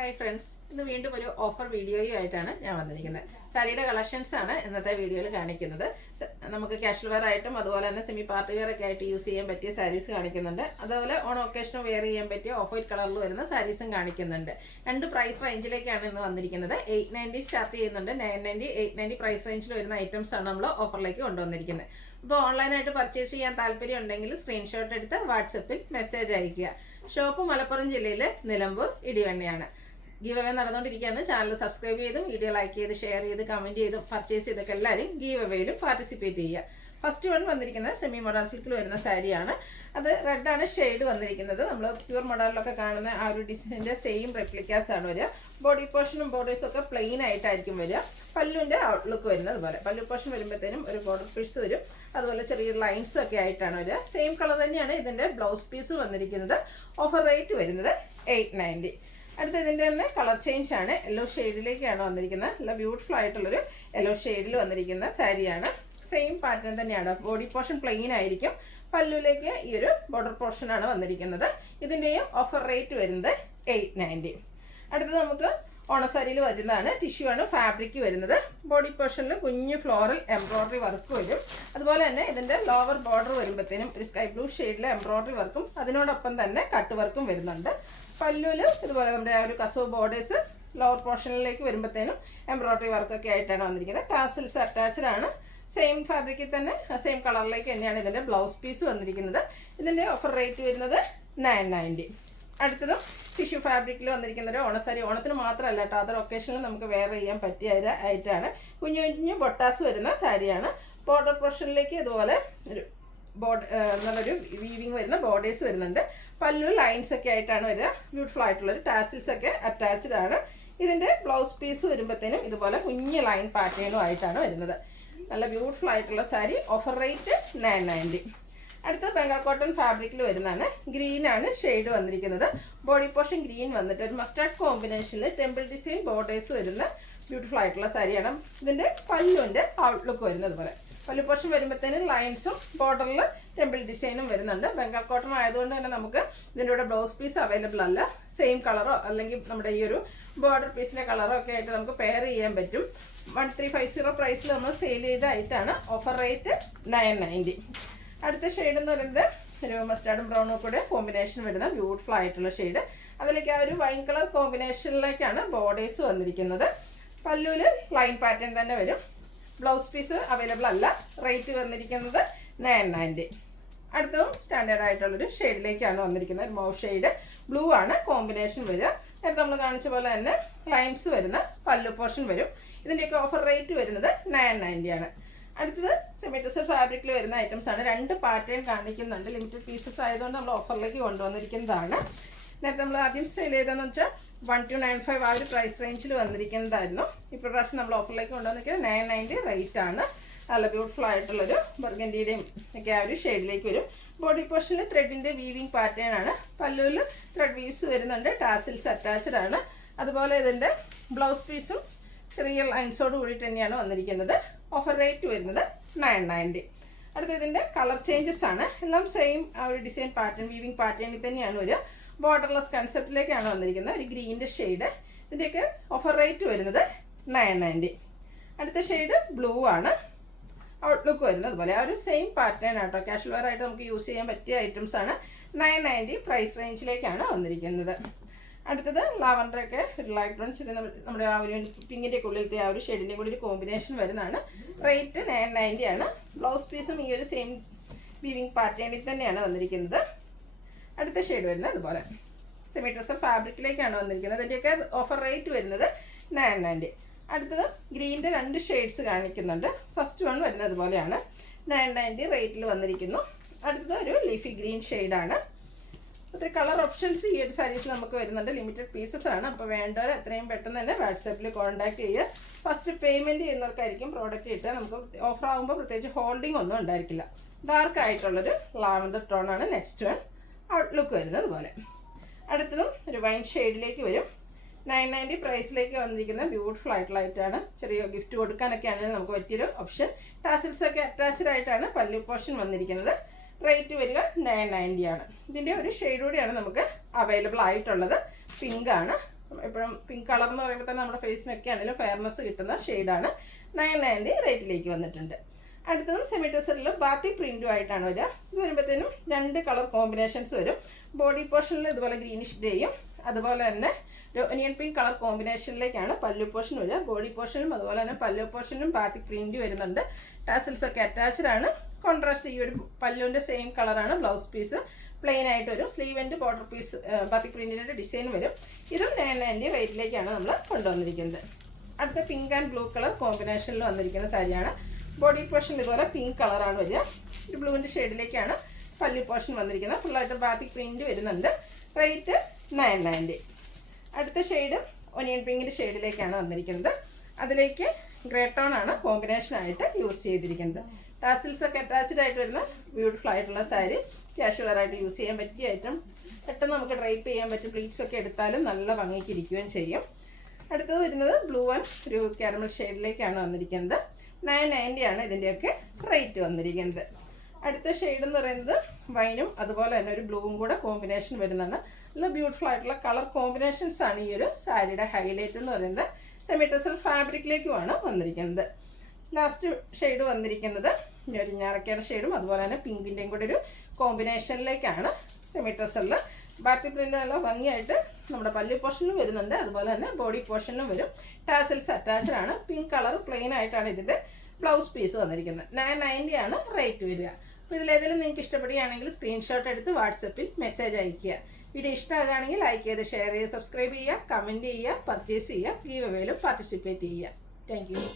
Hi friends, ഇന്ന് വീണ്ടും ഒരു ഓഫർ വീഡിയോയുമായിട്ടാണ് ഞാൻ വന്നിരിക്കുന്നത്. സാരിയുടെ കളക്ഷൻസ് ആണ് ഇന്നത്തെ വീഡിയോയിൽ കാണിക്കുന്നത്. നമുക്ക് കാഷ്വൽ വെയർ ആയിട്ടും അതുപോലെ തന്നെ സെമി പാർട്ടി വെയർ ഒക്കെ ആയിട്ട് യൂസ് ചെയ്യാൻ പറ്റിയ സാരീസ് കാണിക്കുന്നുണ്ട്. അതുപോലെ ഓൺ ഒക്കേഷന് വെയർ ചെയ്യാൻ പറ്റിയ ഓഫ് വൈറ്റ് കളറിൽ വരുന്ന സാരീസും കാണിക്കുന്നുണ്ട്. രണ്ട് പ്രൈസ് റേഞ്ചിലേക്കാണ് ഇന്ന് വന്നിരിക്കുന്നത്. 890 സ്റ്റാർട്ട് ചെയ്യുന്നുണ്ട്, 990, 890 പ്രൈസ് റേഞ്ചിൽ വരുന്ന ഐറ്റംസ് ആണ് നമ്മൾ ഓഫറിലേക്ക് കൊണ്ടുവന്നിരിക്കുന്നത്. അപ്പോൾ ഓൺലൈനായിട്ട് പർച്ചേസ് ചെയ്യാൻ താല്പര്യം ഉണ്ടെങ്കിൽ സ്ക്രീൻഷോട്ട് എടുത്ത് വാട്സപ്പിൽ മെസ്സേജ് അയയ്ക്കുക. ഷോപ്പ് മലപ്പുറം ജില്ലയിലെ നിലമ്പൂർ ഇടിവണ്ണയാണ്. ഗീവ് അവേ നടന്നുകൊണ്ടിരിക്കുകയാണ്. ചാനൽ സബ്സ്ക്രൈബ് ചെയ്തും വീഡിയോ ലൈക്ക് ചെയ്ത് ഷെയർ ചെയ്ത് കമൻറ്റ് ചെയ്തും പർച്ചേസ് ചെയ്തൊക്കെ എല്ലാവരും ഗീവ് അവേയിലും പാർട്ടിസിപ്പേറ്റ് ചെയ്യുക. ഫസ്റ്റ് വൺ വന്നിരിക്കുന്നത് സെമി മോഡൽ സിൽക്കിൽ വരുന്ന സാരിയാണ്. അത് റെഡാണ് ഷെയ്ഡ് വന്നിരിക്കുന്നത്. നമ്മൾ പ്യുവർ മോഡലിലൊക്കെ കാണുന്ന ആ ഒരു ഡിസൈനിൻ്റെ സെയിം റെപ്ലിക്കാസ് ആണ് വരിക. ബോഡി പോർഷനും ബോർഡേഴ്സും ഒക്കെ പ്ലെയിൻ ആയിട്ടായിരിക്കും വരിക. പല്ലുവിൻ്റെ ഔട്ട്ലുക്ക് വരുന്നത് അതുപോലെ. പല്ലു പോർഷൻ വരുമ്പോഴത്തേനും ഒരു ബോർഡർ പീസ് വരും, അതുപോലെ ചെറിയ ലൈൻസ് ഒക്കെ ആയിട്ടാണ് വരിക. സെയിം കളർ തന്നെയാണ് ഇതിൻ്റെ ബ്ലൗസ് പീസ് വന്നിരിക്കുന്നത്. ഓഫർ റേറ്റ് വരുന്നത് 890. അടുത്ത ഇതിൻ്റെ തന്നെ കളർ ചേഞ്ച് ആണ്. യെല്ലോ ഷെയ്ഡിലേക്കാണ് വന്നിരിക്കുന്നത്. നല്ല ബ്യൂട്ടിഫുൾ ആയിട്ടുള്ളൊരു യെല്ലോ ഷെയ്ഡിൽ വന്നിരിക്കുന്ന സാരിയാണ്. സെയിം പാറ്റേൺ തന്നെയാണ്. ബോഡി പോർഷൻ പ്ലെയിൻ ആയിരിക്കും. പല്ലുവിലേക്ക് ഈ ഒരു ബോർഡർ പോർഷനാണ് വന്നിരിക്കുന്നത്. ഇതിൻ്റെയും ഓഫർ റേറ്റ് വരുന്നത് 890. അടുത്തത് നമുക്ക് ഓണസാരിയിൽ വരുന്നതാണ്. ടിഷ്യൂ ആണ് ഫാബ്രിക് വരുന്നത്. ബോഡി പോർഷനിൽ കുഞ്ഞ് ഫ്ലോറൽ എംബ്രോയ്ഡറി വർക്ക് വരും. അതുപോലെ തന്നെ ഇതിൻ്റെ ലോവർ ബോർഡർ വരുമ്പോഴത്തേനും ഒരു സ്കൈ ബ്ലൂ ഷെയ്ഡിലെ എംബ്രോയ്ഡറി വർക്കും അതിനോടൊപ്പം തന്നെ കട്ട് വർക്കും വരുന്നുണ്ട്. പല്ലുവിൽ ഇതുപോലെ നമ്മുടെ ആ ഒരു കസവ് ബോർഡേഴ്സ് ലോവർ പോർഷനിലേക്ക് വരുമ്പോഴത്തേനും എംബ്രോയ്ഡറി വർക്കൊക്കെ ആയിട്ടാണ് വന്നിരിക്കുന്നത്. ടാസിൽസ് അറ്റാച്ച്ഡ് ആണ്. സെയിം ഫാബ്രിക്കിൽ തന്നെ സെയിം കളറിലേക്ക് തന്നെയാണ് ഇതിൻ്റെ ബ്ലൗസ് പീസ് വന്നിരിക്കുന്നത്. ഇതിൻ്റെ ഓഫർ റേറ്റ് വരുന്നത് 990. അടുത്തതും ടിഷ്യൂ ഫാബ്രിക്കിൽ വന്നിരിക്കുന്നത് ഓണസാരി. ഓണത്തിന് മാത്രമല്ല കേട്ടോ, അതർ ഒക്കേഷനിൽ നമുക്ക് വെയർ ചെയ്യാൻ പറ്റിയ ആയിട്ടാണ്. കുഞ്ഞു കുഞ്ഞു ബൊട്ടാസ് വരുന്ന സാരിയാണ്. ബോർഡർ പോർഷനിലേക്ക് ഇതുപോലെ ഒരു നല്ലൊരു വീവിങ് വരുന്ന ബോർഡേഴ്സ് വരുന്നുണ്ട്. പല്ലു ലൈൻസ് ഒക്കെ ആയിട്ടാണ് വരിക. ബ്യൂട്ടിഫുൾ ആയിട്ടുള്ളൊരു ടാസിൽസ് ഒക്കെ അറ്റാച്ച്ഡ് ആണ്. ഇതിൻ്റെ ബ്ലൗസ് പീസ് വരുമ്പോഴത്തേനും ഇതുപോലെ കുഞ്ഞ് ലൈൻ പാറ്റേണും ആയിട്ടാണ് വരുന്നത്. നല്ല ബ്യൂട്ടിഫുൾ ആയിട്ടുള്ള സാരി. Offer rate 990. അടുത്ത ബംഗാൾ കോട്ടൺ ഫാബ്രിക്കിൽ വരുന്നതാണ്. ഗ്രീനാണ് ഷെയ്ഡ് വന്നിരിക്കുന്നത്. ബോഡി പോർഷൻ ഗ്രീൻ വന്നിട്ട് ഒരു മസ്റ്റാർഡ് കോമ്പിനേഷനിൽ ടെമ്പിൾ ഡിസൈൻ ബോർഡേഴ്സ് വരുന്ന ബ്യൂട്ടിഫുൾ ആയിട്ടുള്ള സാരിയാണ്. ഇതിൻ്റെ പല്ലുവിൻ്റെ ഔട്ട്ലുക്ക് വരുന്നത് പോലെ. പല്ലു പോർഷൻ വരുമ്പോഴത്തേനും ലൈൻസും ബോർഡറിൽ ടെമ്പിൾ ഡിസൈനും വരുന്നുണ്ട്. ബംഗാൾ കോട്ടൺ ആയതുകൊണ്ട് തന്നെ നമുക്ക് ഇതിൻ്റെ കൂടെ ബ്ലൗസ് പീസ് അവൈലബിൾ അല്ല. സെയിം കളറോ അല്ലെങ്കിൽ നമ്മുടെ ഈ ഒരു ബോർഡർ പീസിൻ്റെ കളറോ ഒക്കെ ആയിട്ട് നമുക്ക് പെയർ ചെയ്യാൻ പറ്റും. 1350 പ്രൈസിൽ നമ്മൾ സെയിൽ ചെയ്തായിട്ടാണ്. Offer rate 990. അടുത്ത ഷെയ്ഡ് എന്ന് പറയുന്നത് ഒരു മസ്റ്റാർഡും ബ്രൗണും കൂടെ കോമ്പിനേഷൻ വരുന്ന ബ്യൂട്ടിഫുൾ ആയിട്ടുള്ള ഷെയ്ഡ്. അതിലേക്ക് ആ ഒരു വൈൻ കളർ കോമ്പിനേഷനിലേക്കാണ് ബോർഡേഴ്സ് വന്നിരിക്കുന്നത്. പല്ലുവിൽ ലൈൻ പാറ്റേൺ തന്നെ വരും. ബ്ലൗസ് പീസ് അവൈലബിൾ അല്ല. റേറ്റ് വന്നിരിക്കുന്നത് 990. അടുത്തതും സ്റ്റാൻഡേർഡ് ആയിട്ടുള്ളൊരു ഷെയ്ഡിലേക്കാണ് വന്നിരിക്കുന്നത്. ഒരു മൗ ഷെയ്ഡ് ബ്ലൂ ആണ് കോമ്പിനേഷൻ വരിക. നേരത്തെ നമ്മൾ കാണിച്ച പോലെ തന്നെ ലൈൻസ് വരുന്ന പല്ലു പോർഷൻ വരും. ഇതിൻ്റെയൊക്കെ ഓഫർ റേറ്റ് വരുന്നത് 990 ആണ്. അടുത്തത് സെമി ടെസർ ഫാബ്രിക്കിൽ വരുന്ന ഐറ്റംസ് ആണ്. രണ്ട് പാറ്റേൺ കാണിക്കുന്നുണ്ട്. ലിമിറ്റഡ് പീസസ് ആയതുകൊണ്ട് നമ്മൾ ഓഫറിലേക്ക് കൊണ്ടുവന്നിരിക്കുന്നതാണ്. നേരത്തെ നമ്മൾ ആദ്യം സെയിൽ ചെയ്തതെന്ന് വെച്ചാൽ 1295 ആ ഒരു പ്രൈസ് റേഞ്ചിൽ വന്നിരിക്കുന്നതായിരുന്നു. ഇപ്പോൾ പ്രാവശ്യം നമ്മൾ ഓഫറിലേക്ക് കൊണ്ടുവന്നിരിക്കുന്നത് 990 റേറ്റ് ആണ്. നല്ല ബ്യൂട്ടിഫുൾ ആയിട്ടുള്ളൊരു ബർഗൻഡിയുടെയും ഒക്കെ ആ ഒരു ഷെയ്ഡിലേക്ക് വരും. ബോഡി പോർഷനിൽ ത്രെഡിൻ്റെ വീവിങ് പാറ്റേൺ ആണ്. പല്ലുവിൽ ത്രെഡ് വീവ്സ് വരുന്നുണ്ട്. ടാസിൽസ് അറ്റാച്ച്ഡ് ആണ്. അതുപോലെ ഇതിൻ്റെ ബ്ലൗസ് പീസും ചെറിയ ലൈൻസോട് കൂടിയിട്ട് തന്നെയാണ് വന്നിരിക്കുന്നത്. ഓഫർ റേറ്റ് വരുന്നത് 990. അടുത്ത ഇതിൻ്റെ കളർ ചേഞ്ചസ് ആണ്. എല്ലാം സെയിം ആ ഒരു ഡിസൈൻ പാറ്റേൺ വീവിങ് പാറ്റേണിൽ തന്നെയാണ് വരിക. ബോർഡർലെസ് കൺസെപ്റ്റിലേക്കാണ് വന്നിരിക്കുന്നത്. ഒരു ഗ്രീൻ്റെ ഷെയ്ഡ്. ഇതിൻ്റെയൊക്കെ ഓഫർ റേറ്റ് വരുന്നത് 990. അടുത്ത ഷെയ്ഡ് ബ്ലൂ ആണ്. ഔട്ട്ലുക്ക് വരുന്നത് അതുപോലെ ആ ഒരു സെയിം പാറ്റേൺ ആട്ടോ. കാഷ്വൽ വെയർ ആയിട്ട് നമുക്ക് യൂസ് ചെയ്യാൻ പറ്റിയ ഐറ്റംസ് ആണ്. 990 പ്രൈസ് റേഞ്ചിലേക്കാണ് വന്നിരിക്കുന്നത്. അടുത്തത് ലാവൻഡറൊക്കെ ഒരു ലൈറ്റ് ബ്രൗൺ ചെറിയ നമ്മുടെ ആ ഒരു പിങ്കിൻ്റെ ഉള്ളിലത്തെ ആ ഒരു ഷെയ്ഡിൻ്റെ കൂടി ഒരു കോമ്പിനേഷൻ വരുന്നതാണ്. റേറ്റ് 990 ആണ്. ബ്ലൗസ് പീസും ഈ ഒരു സെയിം വീവിങ് പാറ്റേണിൽ തന്നെയാണ് വന്നിരിക്കുന്നത്. അടുത്ത ഷെയ്ഡ് വരുന്നത് അതുപോലെ സെമി ടെസർ ഫാബ്രിക്കിലേക്കാണ് വന്നിരിക്കുന്നത്. അതിൻ്റെയൊക്കെ ഓഫർ റേറ്റ് വരുന്നത് 990. അടുത്തത് ഗ്രീൻ്റെ രണ്ട് ഷെയ്ഡ്സ് കാണിക്കുന്നുണ്ട്. ഫസ്റ്റ് വൺ വരുന്നത് അതുപോലെയാണ്. 990 റേറ്റിൽ വന്നിരിക്കുന്നു. അടുത്തത് ഒരു ലീഫി ഗ്രീൻ ഷെയ്ഡാണ്. ഒത്തിരി കളർ ഓപ്ഷൻസ് ഈ ഒരു സാരീസിൽ നമുക്ക് വരുന്നുണ്ട്. ലിമിറ്റഡ് പീസസ് ആണ്. അപ്പോൾ വേണ്ടവർ എത്രയും പെട്ടെന്ന് തന്നെ വാട്സാപ്പിൽ കോൺടാക്ട് ചെയ്യുക. ഫസ്റ്റ് പേയ്മെൻറ്റ് ചെയ്യുന്നവർക്കായിരിക്കും പ്രോഡക്റ്റ് കിട്ടുക. നമുക്ക് ഓഫർ ആകുമ്പോൾ പ്രത്യേകിച്ച് ഹോൾഡിംഗ് ഒന്നും ഉണ്ടായിരിക്കില്ല. ഡാർക്ക് ആയിട്ടുള്ളൊരു ലാവൻഡർ ടോണാണ് നെക്സ്റ്റ് വൺ. ഔട്ട്ലുക്ക് വരുന്നത് അതുപോലെ. അടുത്തതും ഒരു വൈൻ ഷെയ്ഡിലേക്ക് വരും. 990 പ്രൈസിലേക്ക് വന്നിരിക്കുന്ന ബ്യൂട്ടിഫുൾ ആയിട്ടുള്ള ഐറ്റാണ്. ചെറിയ ഗിഫ്റ്റ് കൊടുക്കാനൊക്കെ ആണെങ്കിൽ നമുക്ക് പറ്റിയൊരു ഓപ്ഷൻ. ടാസിൽസ് ഒക്കെ അറ്റാച്ച്ഡ് ആയിട്ടാണ് പല്ലു പോർഷൻ വന്നിരിക്കുന്നത്. റേറ്റ് വരിക 990 ആണ്. ഇതിൻ്റെ ഒരു ഷെയ്ഡ് കൂടിയാണ് നമുക്ക് അവൈലബിൾ ആയിട്ടുള്ളത്. പിങ്ക് ആണ്. എപ്പോഴും പിങ്ക് കളർ എന്ന് പറയുമ്പോൾ തന്നെ നമ്മുടെ ഫേസിനൊക്കെ ആണെങ്കിലും ഫെയർനെസ് കിട്ടുന്ന ഷെയ്ഡാണ്. 990 റേറ്റിലേക്ക് വന്നിട്ടുണ്ട്. അടുത്തതും സെമി ടെസറിൽ ബാത്തിക് പ്രിൻറ്റും ആയിട്ടാണ് വരിക. ഇത് വരുമ്പോഴത്തേനും 2 കളർ കോമ്പിനേഷൻസ് വരും. ബോഡി പോർഷനിൽ ഇതുപോലെ ഗ്രീനിഷ് ഗ്രേയും അതുപോലെ തന്നെ ഒരു ഒനിയൻ പിങ്ക് കളർ കോമ്പിനേഷനിലേക്കാണ് പല്ലു പോർഷൻ വരിക. ബോഡി പോർഷനും അതുപോലെ തന്നെ പല്ലു പോർഷനും ബാത്തിക് പ്രിൻറ്റ് വരുന്നുണ്ട്. ടാസിൽസ് ഒക്കെ അറ്റാച്ച്ഡ് ആണ്. കോൺട്രാസ്റ്റ് ഈ ഒരു പല്ലുവിൻ്റെ സെയിം കളറാണ്. ബ്ലൗസ് പീസ് പ്ലെയിൻ ആയിട്ട് വരും. Sleeve and border piece batik പ്രിൻറ്റിൻ്റെ ഡിസൈൻ വരും. ഇതും 990 റേറ്റിലേക്കാണ് നമ്മൾ കൊണ്ടുവന്നിരിക്കുന്നത്. അടുത്ത പിങ്ക് ആൻഡ് ബ്ലൂ കളർ കോമ്പിനേഷനിൽ വന്നിരിക്കുന്ന സാരിയാണ്. ബോഡി പോർഷൻ ഇതുപോലെ പിങ്ക് കളറാണ് വരിക. ഒരു ബ്ലൂവിൻ്റെ ഷെയ്ഡിലേക്കാണ് പല്ലു പോർഷൻ വന്നിരിക്കുന്നത്. ഫുള്ളായിട്ട് ബാത്തിക് പ്രിൻറ്റ് വരുന്നുണ്ട്. റേറ്റ് 990. അടുത്ത ഷെയ്ഡ് ഒനിയൻ പിങ്കിൻ്റെ ഷെയ്ഡിലേക്കാണ് വന്നിരിക്കുന്നത്. അതിലേക്ക് ഗ്രേ ടോൺ ആണ് കോമ്പിനേഷനായിട്ട് യൂസ് ചെയ്തിരിക്കുന്നത്. ടാസിൽസ് ഒക്കെ അറ്റാച്ച്ഡ് ആയിട്ട് വരുന്ന ബ്യൂട്ടിഫുൾ ആയിട്ടുള്ള സാരി. കാഷ്വലറായിട്ട് യൂസ് ചെയ്യാൻ പറ്റിയ ഐറ്റം. പെട്ടെന്ന് നമുക്ക് ഡ്രൈപ്പ് ചെയ്യാൻ പറ്റും. പ്ലീറ്റ്സ് ഒക്കെ എടുത്താലും നല്ല ഭംഗിക്ക് ഇരിക്കുകയും ചെയ്യും. അടുത്തത് വരുന്നത് ബ്ലൂ ആൻഡ് ഒരു കാരമൽ ഷെയ്ഡിലേക്കാണ് വന്നിരിക്കുന്നത്. 990 ആണ് ഇതിൻ്റെയൊക്കെ റേറ്റ് വന്നിരിക്കുന്നത്. അടുത്ത ഷെയ്ഡ് എന്ന് പറയുന്നത് വൈനും അതുപോലെ തന്നെ ഒരു ബ്ലൂവും കൂടെ കോമ്പിനേഷൻ വരുന്നതാണ്. നല്ല ബ്യൂട്ടിഫുൾ ആയിട്ടുള്ള കളർ കോമ്പിനേഷൻസ് ആണ് ഈ ഒരു സാരിയുടെ ഹൈലൈറ്റ് എന്ന് പറയുന്നത്. സെമി ടെസർ ഫാബ്രിക്കിലേക്കുമാണ് വന്നിരിക്കുന്നത്. ലാസ്റ്റ് ഷെയ്ഡ് വന്നിരിക്കുന്നത് ഒരു ഞാറക്കയുടെ ഷെയ്ഡും അതുപോലെ തന്നെ പിങ്കിൻ്റെയും കൂടെ ഒരു കോമ്പിനേഷനിലേക്കാണ്. സെമി ടെസറിൽ ബാത്തിക് പ്രിൻ്റ് നല്ല ഭംഗിയായിട്ട് നമ്മുടെ പല്ലു പോർഷനിലും വരുന്നുണ്ട്. അതുപോലെ തന്നെ ബോഡി പോർഷനിലും വരും. ടാസിൽസ് അറ്റാച്ച്ഡ് ആണ്. പിങ്ക് കളർ പ്ലെയിൻ ആയിട്ടാണ് ഇതിൻ്റെ ബ്ലൗസ് പീസ് വന്നിരിക്കുന്നത്. 990 ആണ് റേറ്റ് വരിക. അപ്പോൾ ഇതിലേതെങ്കിലും നിങ്ങൾക്ക് ഇഷ്ടപ്പെടുകയാണെങ്കിൽ സ്ക്രീൻഷോട്ട് എടുത്ത് വാട്സപ്പിൽ മെസ്സേജ് അയയ്ക്കുക. വീഡിയോ ഇഷ്ടമാകുകയാണെങ്കിൽ ലൈക്ക് ചെയ്ത് ഷെയർ ചെയ്യുക, സബ്സ്ക്രൈബ് ചെയ്യുക, കമൻറ്റ് ചെയ്യുക, പർച്ചേസ് ചെയ്യുക, ഗീവ് അവേയിലും പാർട്ടിസിപ്പേറ്റ് ചെയ്യുക. Thank you.